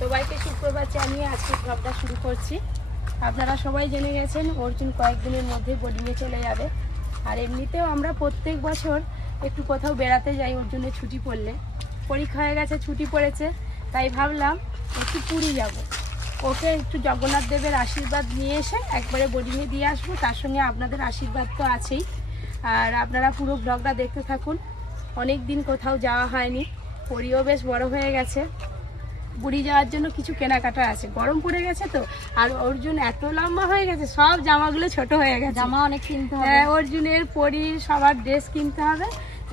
সবাইকে সুপ্রভাত জানিয়ে আজকে ব্লগটা শুরু করছি। আপনারা সবাই জেনে গেছেন অর্জুন কয়েকদিনের মধ্যে বোর্ডিংয়ে চলে যাবে। আর এমনিতেও আমরা প্রত্যেক বছর একটু কোথাও বেড়াতে যাই অর্জুনের ছুটি পড়লে। পরীক্ষা হয়ে গেছে, ছুটি পড়েছে, তাই ভাবলাম একটু পুরী যাব। ওকে একটু জগন্নাথ দেবের আশীর্বাদ নিয়ে এসে একবারে বোর্ডিংয়ে দিয়ে আসবো, তার সঙ্গে আপনাদের আশীর্বাদ তো আছেই। আর আপনারা পুরো ব্লগটা দেখতে থাকুন। অনেক দিন কোথাও যাওয়া হয়নি, পরীও বেশ বড় হয়ে গেছে, পুরী যাওয়ার জন্য কিছু কেনাকাটা আছে। গরম পড়ে গেছে তো, আর অর্জুন এত লম্বা হয়ে গেছে, সব জামাগুলো ছোট হয়ে গেছে, জামা অনেক কিনতে হবে। হ্যাঁ, অর্জুনের পরীর সবার ড্রেস কিনতে হবে।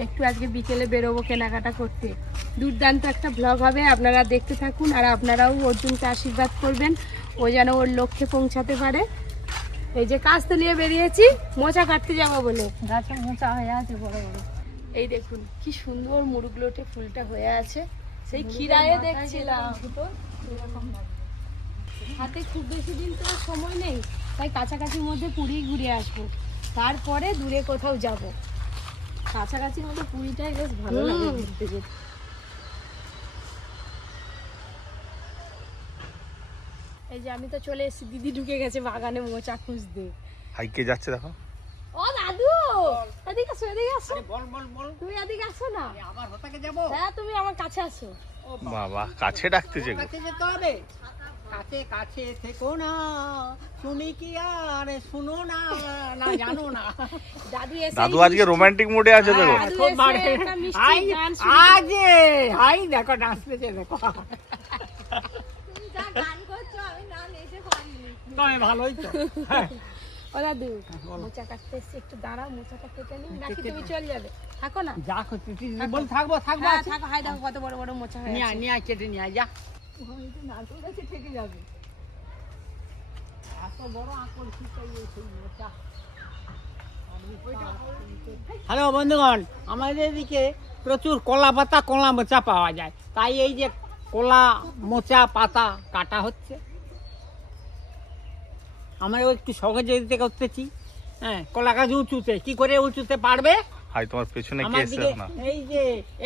একটু আজকে বিকেলে বেরোবো কেনাকাটা করতে। দুর্দান্ত একটা ব্লগ হবে, আপনারা দেখতে থাকুন। আর আপনারাও অর্জুনকে আশীর্বাদ করবেন, ও যেন ওর লক্ষ্যে পৌঁছাতে পারে। এই যে কাস্তে নিয়ে বেরিয়েছি মোচা কাটতে যাবো বলে। গাছে মোচা হয়ে আছে বড় বড়। এই দেখুন কি সুন্দর মুরুগলোটে ফুলটা হয়ে আছে, সেই খিরায়ে দেখছিলাম। হাতে খুব বেশি দিন তো আর সময় নেই, তাই কাছাকাছির মধ্যে পুরী ঘুরে আসবো, তারপরে দূরে কোথাও যাব। কাছাকাছির মধ্যে পুরীটাই বেশ ভালো লাগে ঘুরতে যেতে। এই যে আমি তো চলে এসেছি, দিদি ঢুকে গেছে বাগানে মোচা খুঁজতে। হাইকে যাচ্ছে দেখো। ও দাদু, এদিকে আসো, এদিকে আসো। বল বল বল, তুমি এদিকে আসো না। আবার হতাকে যাব। হ্যাঁ, তুমি আমার কাছে আসো। বাবা কাছে ডাকতেছে গো। কাছে যেতে হবে, কাছে কাছে থেকো না, শুনি কি আর শুনো না, না জানো না। দাদু এসে দাদু আজকে রোমান্টিক মুডে আছে তো। দাদু এসে একটা মিষ্টি গান শুরু করে- আজ হাই দেখো নাচতেছে, দেখো তুমি যা গান করছো আমি না নিতে পারিনি। তবে ভালোই তো। ও দাদু, মোচা কাটতে এসে একটু দাঁড়াও, মোচাটা কেটে নিই, নাকি তুমি চলে যাবে? থাকো না। যা করতে বল, থাকবো থাকবো। হ্যাঁ, থাকো। হাই দেখো কত বড় বড় মোচা হয়ে নিয়ে আছে। নিয়ে কেটে নিয়ে যা। নারকেল গাছে থেকে যাবে। এত বড় আকল হ্যালো বন্ধুগণ, আমাদের এদিকে প্রচুর কলা পাতা, কলা মোচা পাওয়া যায়, তাই এই যে কলা মোচা পাতা কাটা হচ্ছে। আমরাও একটু সহযোগিতা করতেছি। হ্যাঁ, কলা গাছ উঁচুতে, কি করে উঁচুতে পারবে? হাই তোমার পেছনে কে আমার এসে দিকে না?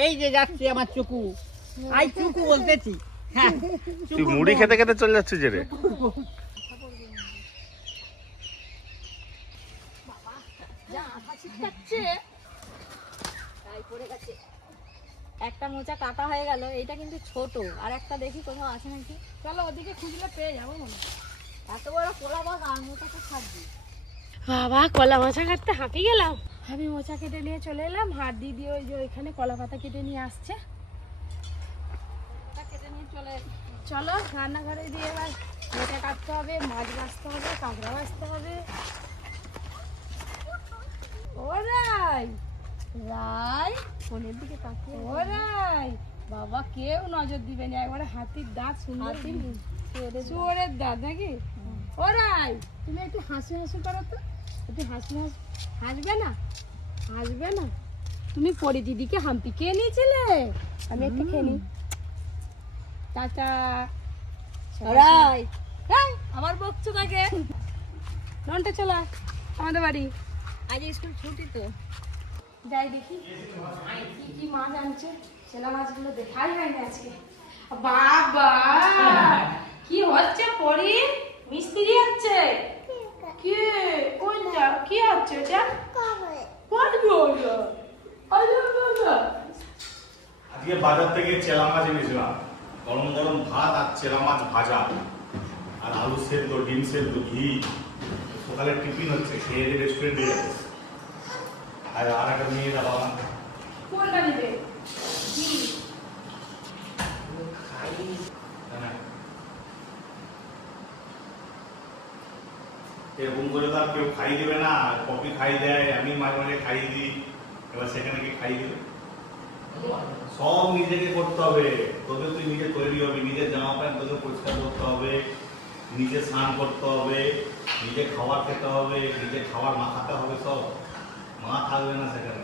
এই যে যাচ্ছে আমার চুকু, আই চুকু বলতেছি। হ্যাঁ, তুই মুড়ি খেতে খেতে চলে যাচ্ছিস যে রে। একটা মোচা কাটা হয়ে গেল, এটা কিন্তু ছোট। আর একটা দেখি কোথাও আছে নাকি। চলো ওদিকে খুঁজলে পেয়ে যাবো মনে হয়। এত বড় কোলা বাগ আর মোচা তো থাকবে। বাবা, কলা মোচা কাটতে হাঁপিয়ে গেলাম। আমি মোচা কেটে নিয়ে চলে এলাম, হাত দিদি ওই যে ওইখানে কলা পাতা কেটে নিয়ে আসছে। মোচা কেটে নিয়ে চলে চলো রান্নাঘরে দিয়ে এবার মোচা কাটতে হবে, মাছ ভাজতে হবে, কাঁকড়া ভাজতে হবে। ও রাই, রাই, ফোনের দিকে তাকিয়ে। ও রাই, বাবা কেউ নজর দিবে না, একবারে হাতির দাঁত, সুন্দর শুয়োরের দাঁত নাকি? ও রাই, তুমি একটু হাসি হাসি করো তো, একটু হাসি হাসি। হাসবে না, হাসবে না। তুমি পরি দিদিকে হাম্পি খেয়ে নিয়েছিলে, আমি একটু খেয়ে নিই। টাটা। রাই। এই, আবার বকছো তাকে। ননটা চলা আমাদের বাড়ি। আজ স্কুল ছুটি তো। যাই দেখি কি কি মাছ আনছে, চেলা মাছগুলো দেখাই হয়নি আজকে। বাবা, কি হচ্ছে পরি? মিস্ত্রি হচ্ছে কি? কোনটা কি হচ্ছে এটা? আজকে বাজার থেকে চেলা মাছ এনেছিলাম, গরম গরম ভাত আর চেলা মাছ ভাজা আর আলু সেদ্ধ, ডিম সেদ্ধ, ঘি। সকালে টিফিন হচ্ছে, খেয়ে দিয়ে রেস্টুরেন্টে যাচ্ছে। আর একটা মেয়ে না বাবা কোনটা নেবে? কি? এরকম করে তো আর কেউ খাই দেবে না। কফি খাই দেয়, আমি মাঝে মাঝে খাইয়ে দিই, এবার সেখানে কি খাই দেবে? সব নিজেকে করতে হবে। তোদের তুই নিজে তৈরি হবে, নিজের জামা প্যান্ট তোকে পরিষ্কার করতে হবে, নিজে স্নান করতে হবে, নিজে খাবার খেতে হবে, নিজে খাবার মাখাতে হবে। সব মা থাকবে না সেখানে,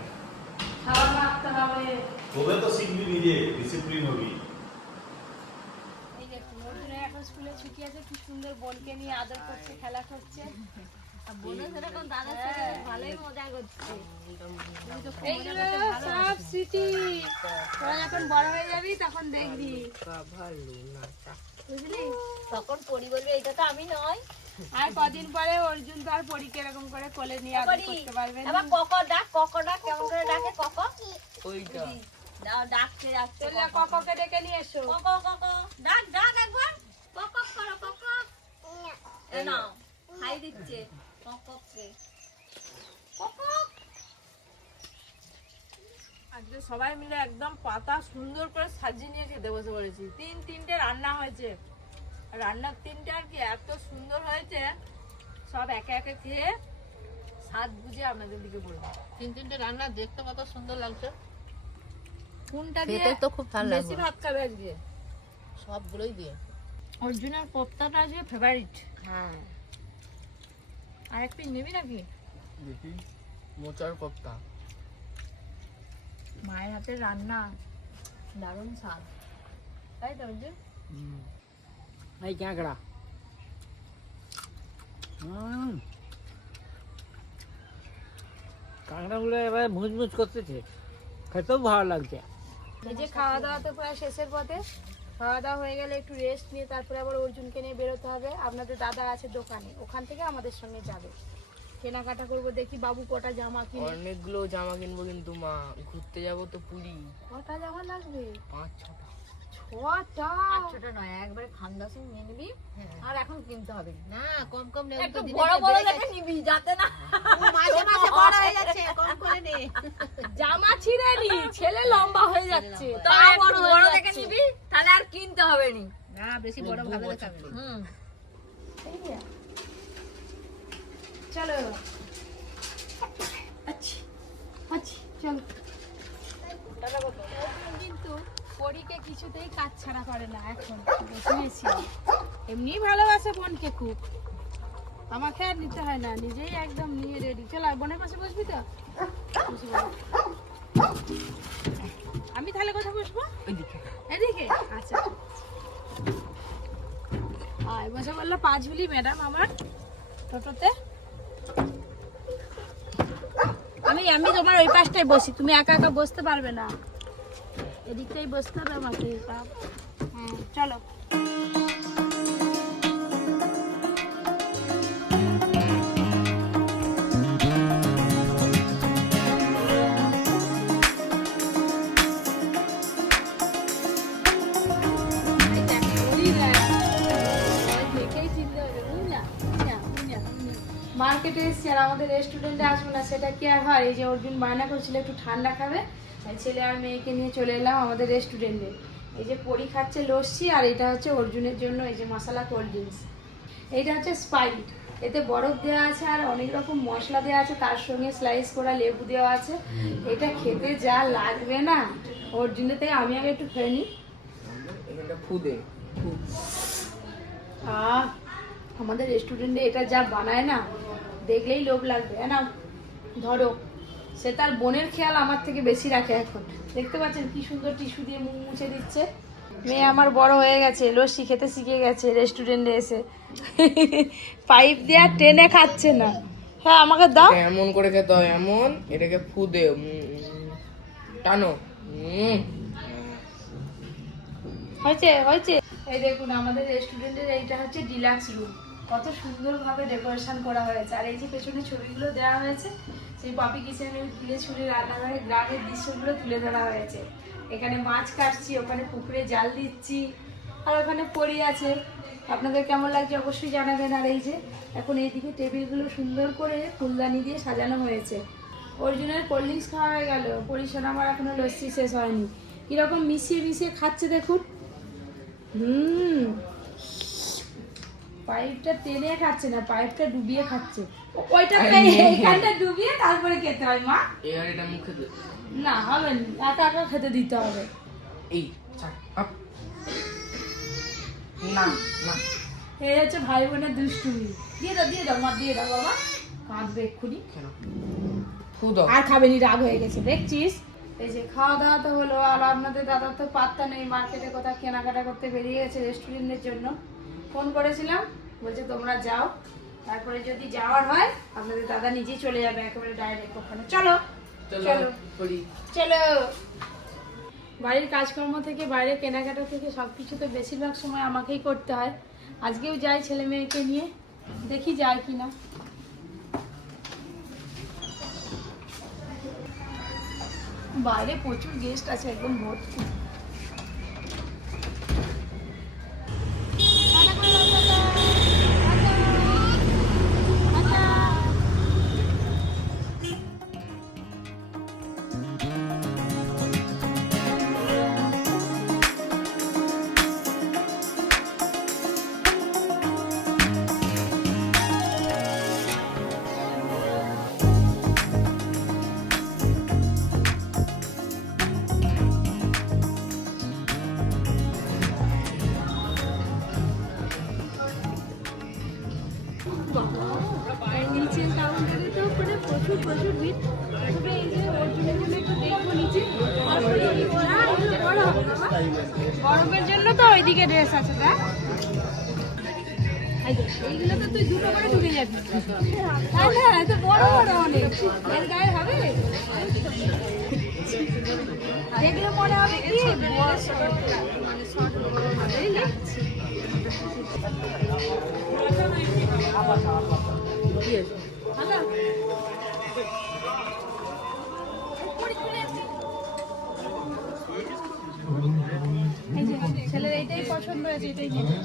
খাবার মাখতে হবে। তবে তো শিখবি, নিজে ডিসিপ্লিন হবি। এই দেখুন অর্জুনের এখন স্কুলে ছুটি আছে, কি সুন্দর বোনকে নিয়ে আদর করছে, খেলা করছে। বোনও সেরকম দাদার সাথে ভালোই মজা করছে। এইগুলো সব স্মৃতি, তোরা যখন বড় হয়ে যাবি তখন দেখবি, বুঝলি? তখন পরি বলবে এটা তো আমি নয়। আর কদিন পরে অর্জুন তো আর পরীকে এরকম করে কোলে নিয়ে আদর করতে পারবে না। এবার কক ডাক, কক ডাক কেমন করে ডাকে কক? ওইটা দাও, ডাকতে যাচ্ছে। চল কককে ডেকে নিয়ে এসো। কক কক ডাক ডাক একবার, কক কক করো কক। এ নাও খাই দিচ্ছে কক কককে, কক কক। আজকে সবাই মিলে একদম পাতা সুন্দর করে সাজিয়ে নিয়ে খেতে বসে পড়েছি। তিনটে রান্না হয়েছে, রান্নার তিনটে আর কি এত সুন্দর হয়েছে, সব একে একে খেয়ে স্বাদ বুঝে আপনাদের দিকে বলবো। তিনটে রান্না দেখতে কত সুন্দর লাগছে, কোনটা দিয়ে খেতে তো খুব ভালো বেশি লাগবে ভাত খাবে আজকে? সবগুলোই দিয়ে। অর্জুনের কোপ্তাটা আজকে ফেভারিট। হ্যাঁ আর এক পিস নিবি নাকি? দেখি মোচার কোপ্তা। মায়ের হাতের রান্না দারুণ স্বাদ, তাই তো অর্জুন? এই ক্যাঁকড়া কাঁকড়াগুলো এবার মুচমুচ করতেছে, খেতেও ভালো লাগছে। এই যে খাওয়া দাওয়া তো প্রায় শেষের পথে, খাওয়া দাওয়া হয়ে গেলে একটু রেস্ট নিয়ে তারপরে আবার অর্জুনকে নিয়ে বেরোতে হবে। আপনাদের দাদা আছে দোকানে, ওখান থেকে আমাদের সঙ্গে যাবে, কেনাকাটা করবো। দেখি বাবু কটা জামা কিনে। অনেকগুলো জামা কিনবো কিন্তু মা, ঘুরতে যাবো তো পুরী। কটা জামা লাগবে? 5-6টা। 6টা? আর ছোট নয়, একবারে খান্দাসে নিয়ে নিবি। আর এখন কিনতে হবে না, কম কম নেব একটু তো, দিনে বড় দিনে বড় বেড়ে দেখে গেছে। নিবি যাতে না মাসে মাসে বড় হয়ে যাচ্ছে, কম করে নে। জামা ছিঁড়ে নি, ছেলে লম্বা হয়ে যাচ্ছে। তাও বড় দেখে নিবি, তাহলে আর কিনতে হবে নি। না, বেশি বড় ভালো দেখাবে না। হুম চলো আচ্ছা আচ্ছা চলো। কিন্তু পরীকে কিছুতেই কাজ ছাড়া করে না এখন, শুনেছি। এমনি ভালোবাসে বোনকে খুব, আমাকে আর নিতে হয় না, নিজেই একদম নিয়ে রেডি। চলো বোনের পাশে বসবি তো? বসে পড়ো। আমি তাহলে কোথায় বসবো? এদিকে? আচ্ছা আয়, বসে বললো 5 ঝুলি ম্যাডাম আমার টোটোতে। আমি তোমার ওই পাশটায় বসি, তুমি একা একা বসতে পারবে না, এদিকটাই বসতে হবে আমাকে। হ্যাঁ চলো। মার্কেটে এসছি আর আমাদের রেস্টুরেন্টে আসবো না, সেটা কি আর হয়? এই যে অর্জুন বায়না করছিল একটু ঠান্ডা খাবে, তাই ছেলে আর মেয়েকে নিয়ে চলে এলাম আমাদের রেস্টুরেন্টে। এই যে পরি খাচ্ছে লস্যি, আর এটা হচ্ছে অর্জুনের জন্য এই যে মশলা কোল্ড ড্রিঙ্কস। এইটা হচ্ছে স্পাইট, এতে বরফ দেওয়া আছে আর অনেক রকম মশলা দেওয়া আছে, তার সঙ্গে স্লাইস করা লেবু দেওয়া আছে। এটা খেতে যা লাগবে না অর্জুনের, তাই আমি আগে একটু খেয়ে নিই। এখানটা ফুদে আমাদের রেস্টুরেন্টে এটা যা বানায় না, দেখলেই লোভ লাগবে। না ধরো, সে তার বোনের খেয়াল আমার থেকে বেশি রাখে এখন। দেখতে পাচ্ছেন কি সুন্দর টিস্যু দিয়ে মুখ মুছে দিচ্ছে। মেয়ে আমার বড় হয়ে গেছে, লস্যি খেতে শিখে গেছে রেস্টুরেন্টে এসে। পাইপ দিয়ে আর টেনে খাচ্ছে না। হ্যাঁ আমাকে দাও। এমন করে খেতে হয়, এমন এটাকে ফুদে টানো। হয়েছে হয়েছে। এই দেখুন আমাদের রেস্টুরেন্টের এইটা হচ্ছে ডিলাক্স রুম, কত সুন্দরভাবে ডেকোরেশন করা হয়েছে। আর এই যে পেছনে ছবিগুলো দেওয়া হয়েছে, সেই পপি কিচেনের ঘিরে ছুঁড়ে রান্নাঘরে গ্রামের দৃশ্যগুলো তুলে ধরা হয়েছে। এখানে মাছ কাটছি, ওখানে পুকুরে জাল দিচ্ছি, আর ওখানে পড়ি আছে। আপনাদের কেমন লাগছে অবশ্যই জানাবেন। আর এই যে এখন এইদিকে টেবিলগুলো সুন্দর করে ফুলদানি দিয়ে সাজানো হয়েছে। অর্জুনের কোল্ড ড্রিঙ্কস খাওয়া হয়ে গেল, পরিশোন আমার এখনো লস্যি শেষ হয়নি। কিরকম মিশিয়ে মিশিয়ে খাচ্ছে দেখুন। পাইপটা টেনে খাচ্ছে না, পাইপটা ডুবিয়ে খাচ্ছে। ওইটা এইখানটা ডুবিয়ে তারপরে খেতে হয় মা। এবার এটা মুখে দে। না হবে না, একা একা খেতে দিতে হবে। এই না না, এই হচ্ছে ভাই বোনের দুষ্টুমি। দিয়ে দাও মা, দিয়ে দাও বাবা, কাঁদবে এক্ষুনি। ফুদো আর খাবেনি, রাগ হয়ে গেছে দেখছিস। এই যে খাওয়া দাওয়া তো হলো, আর আপনাদের দাদার তো পাত্তা নেই, মার্কেটে কোথাও কেনাকাটা করতে বেরিয়ে গেছে রেস্টুরেন্টের জন্য। ফোন করেছিলাম, বলছে তোমরা যাও, তারপরে যদি যাওয়ার হয় আপনাদের দাদা নিজেই চলে যাবে একেবারে ডাইরেক্ট ওখানে। চলো চলো চলো। বাড়ির কাজকর্ম থেকে বাইরে কেনাকাটা থেকে সবকিছু তো বেশিরভাগ সময় আমাকেই করতে হয়। আজকেও যাই ছেলে মেয়েকে নিয়ে, দেখি যায় কিনা। বাইরে প্রচুর গেস্ট আছে, একদম ভর্তি। নিচের কাউন্টারে তো মানে প্রচুর প্রচুর ভিড়। তবে এই যে অর্জুনের জন্য একটু দেখবো নিচে। গরমের জন্য তো ওইদিকে ড্রেস আছে, তা এইগুলো তো তুই দুটো করে ঢুকে যাবি, তাই না? এত বড় বড় অনেক, এর গায়ে হবে দেখলে মনে হবে কি মানে শর্ট ভাবেই লাগছে। ছেলের এইটাই পছন্দ হয়েছে, এটাই নেবে।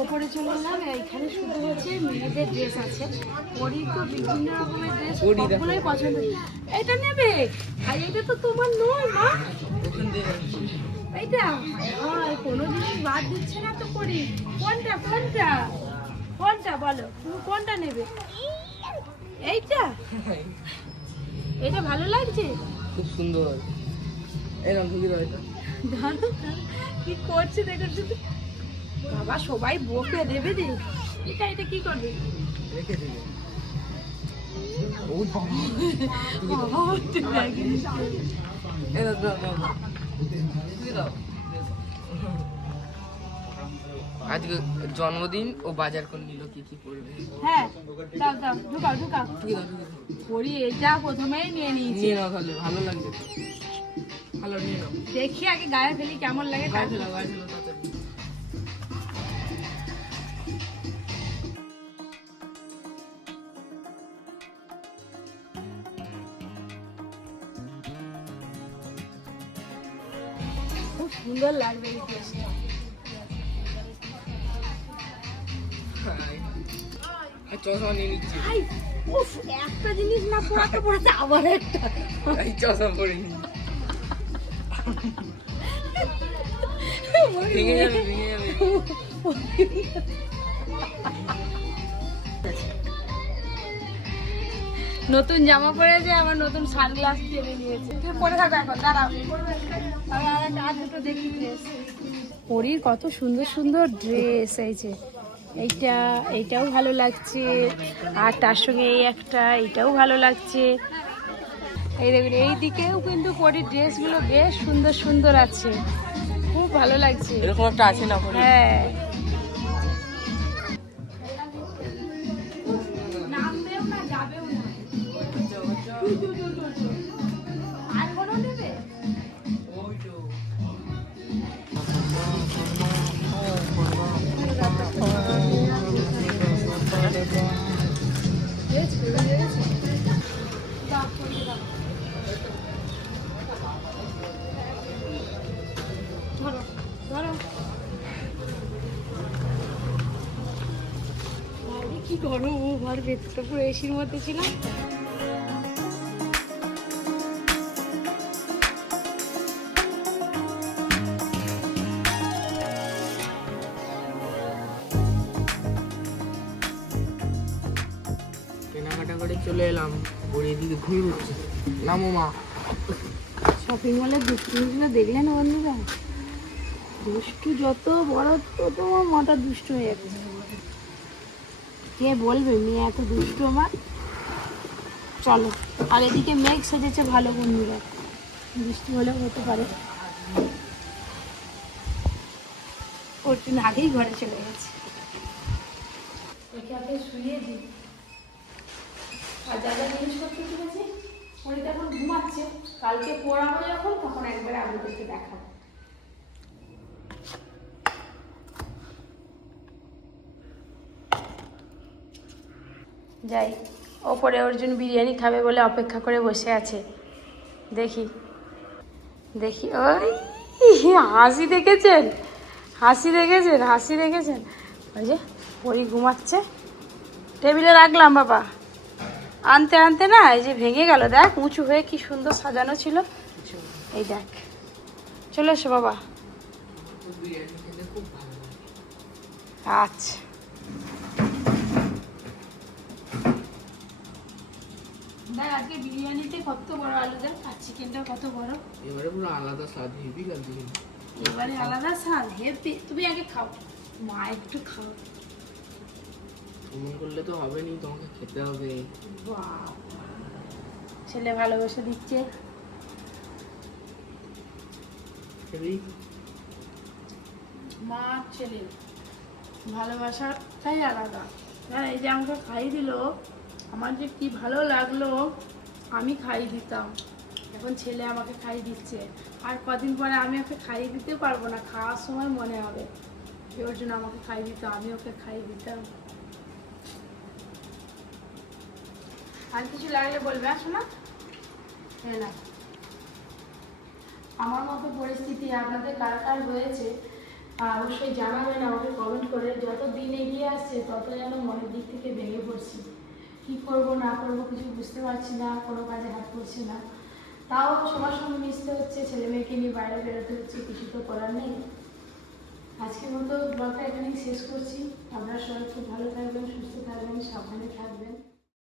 ওপরে চলে এলাম, এইখানে শুধু হচ্ছে মেয়েদের ড্রেস আছে। ওরই তো বিভিন্ন রকমের ড্রেস, সবগুলোই পছন্দ। এটা নেবে? আর এটা তো তোমার নয় মা, এইটা কোনো জিনিস বাদ দিচ্ছে না তো করি। কোনটা কোনটা কোনটা বলো, তুমি কোনটা নেবে? এইটা? এটা ভালো লাগছে, খুব সুন্দর। এরকম ঢুকে দাও এটা। কি করছে দেখো যদি, বাবা সবাই বকে দেবে রে। এটা এটা কি করবে? রেখে দিবে। আজকে জন্মদিন ও বাজার করে নিল, কি কি করবে। হ্যাঁ দাও দাও, ঢুকাও ঢুকাও। ঢুকে দাও, ঢুকে দাও। পরি এটা প্রথমেই নিয়ে নিয়েছি। নিয়ে নাও তাহলে, ভালো লাগবে তো। ভালো নিয়ে নাও। দেখি আগে গায়ে ফেলি কেমন লাগে। গায়ে ফেলো, গায়ে ফেলো তাড়াতাড়ি। খুব সুন্দর লাগবে এই ড্রেসটা। আর চশমা নিয়ে নিচ্ছি। আই উফ, একটা জিনিস না পড়াতে পড়াতে আবার একটা। এই চশমা পরে নি। ভেঙে যাবে, ভেঙে যাবে। নতুন জামা পরেছে, আবার নতুন সানগ্লাস কিনে নিয়েছে। তুমি পরে থাকো এখন, দাঁড়াও আমি আর দুটো দেখি ড্রেস। পরীর কত সুন্দর সুন্দর ড্রেস এইছে। এইটাও ভালো লাগছে, আর তার সঙ্গে এই একটা, এইটাও ভালো লাগছে। এই দেখুন এই দিকেও কিন্তু পরীর ড্রেসগুলো বেশ সুন্দর সুন্দর আছে, খুব ভালো লাগছে। এরকম একটা আছে না পরে? হ্যাঁ, নামবেও না যাবেও না। আর কোনো নেবে? ধরো ধরো, কি গরম, ঘর ভেতরটা পুরো এসির মধ্যে ছিলাম। কেনাকাটা করে চলে এলাম, ওর এদিকে ঘুরে উঠছে। নামো মা। শপিং মলের দুষ্টুমিগুলো দেখলেন বন্ধুরা? দুষ্টু যত বড় তত আমার মাথা দুষ্ট হয়ে যাচ্ছে। কে বলবে মেয়ে এত দুষ্টু আমার? চলো। আর এদিকে মেঘ সেজেছে ভালো বন্ধুরা, বৃষ্টি হলেও হতে পারে। অর্জুন আগেই ঘরে চলে গেছে। ওকে আগে শুয়ে দিই। আর যা যা জিনিসপত্র কিনেছি ওইটা এখন ঘুমাচ্ছে, কালকে পড়াবো যখন তখন একবারে আপনাদেরকে দেখাবো। যাই, ওপরে অর্জুন বিরিয়ানি খাবে বলে অপেক্ষা করে বসে আছে। দেখি দেখি, ওই হাসি দেখেছেন, হাসি দেখেছেন, হাসি দেখেছেন। ওই যে পরি ঘুমাচ্ছে, টেবিলে রাখলাম বাবা, আনতে আনতে না এই যে ভেঙে গেল। দেখ উঁচু হয়ে কি সুন্দর সাজানো ছিল, এই দেখ। চলে এসো বাবা। বিরিয়ানি খেতে খুব ভালো লাগে। আচ্ছা, দেখ আজকে বিরিয়ানিতে কত বড় আলু, দেখ আর চিকেনটাও কত বড়। এবারে পুরো আলাদা স্বাদ, হেভি লাগছে কিন্তু। এবারে আলাদা স্বাদ, হেভি। তুমি আগে খাও, মা একটু খাও। এমন করলে তো হবে নি, তোমাকে খেতে হবে। বাহ, ছেলে ভালোবেসে দিচ্ছে। হেভি। মা ছেলে ভালোবাসাটাই আলাদা। হ্যাঁ, এই যে আমাকে খাইয়ে দিল, আমার যে কি ভালো লাগলো। আমি খাইয়ে দিতাম, এখন ছেলে আমাকে খাইয়ে দিচ্ছে। আর কদিন পরে আমি ওকে খাইয়ে দিতে পারবো না, খাওয়ার সময় মনে হবে ওর জন্য আমাকে খাইয়ে দিত, আমি ওকে খাইয়ে দিতাম। আর কিছু লাগলে বলবে, আসো না। হ্যাঁ না, আমার মতো পরিস্থিতি আপনাদের কার কার হয়েছে অবশ্যই জানাবেন আমাকে কমেন্ট করে। যত দিন এগিয়ে আসছে তত যেন মনের দিক থেকে ভেঙে পড়ছি, কী করব না করব কিছু বুঝতে পারছি না, কোনো কাজে হাত পড়ছে না। তাও সবার সঙ্গে মিশতে হচ্ছে, ছেলে মেয়েকে নিয়ে বাইরে বেরোতে হচ্ছে, কিছু তো করার নেই। আজকের মতো ব্লগটা এখানেই শেষ করছি। আপনারা সবাই খুব ভালো থাকবেন, সুস্থ থাকবেন, সাবধানে থাকবেন।